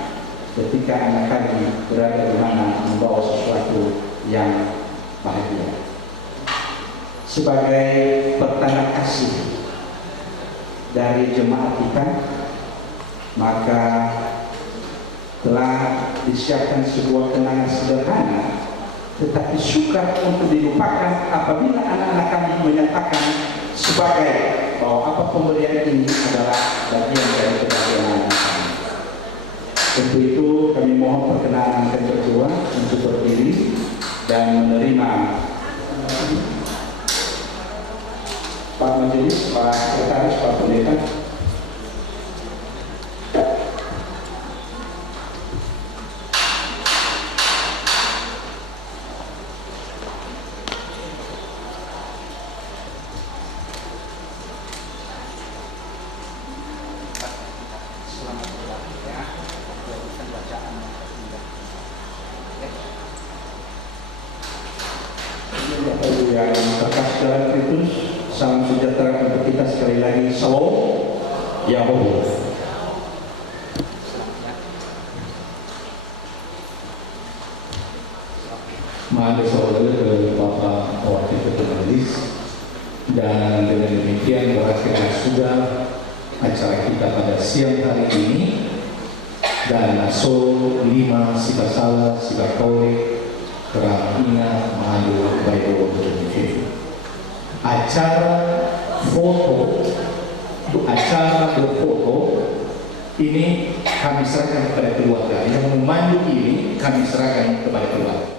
ketika anak kami berada di mana membawa sesuatu yang bahagia. Sebagai pertanda kasih dari jemaat kita, maka telah disiapkan sebuah kenangan sederhana tetapi sukar untuk dilupakan apabila anak-anak kami menyatakan sebagai bahwa apa pemberian ini adalah bagian dari kebahagiaan anak kami. Tentu itu dan menerima. Pak Majelis, Pak Sekretaris, Pak Pendeta. Bapak Ibu yang terkasih dalam Kristus, salam sejahtera untuk kita sekali lagi. Shalom, Yahoo. Maaf saudara ke Bapak Wakil Ketua Majelis, dan dengan demikian berakhirnya sudah acara kita pada siang hari ini, dan Solo 5 Sibasala Sibakole Kerangina Madu Bible acara berfoto ini kami serahkan kepada keluarga. Yang memandu ini kami serahkan kepada keluarga.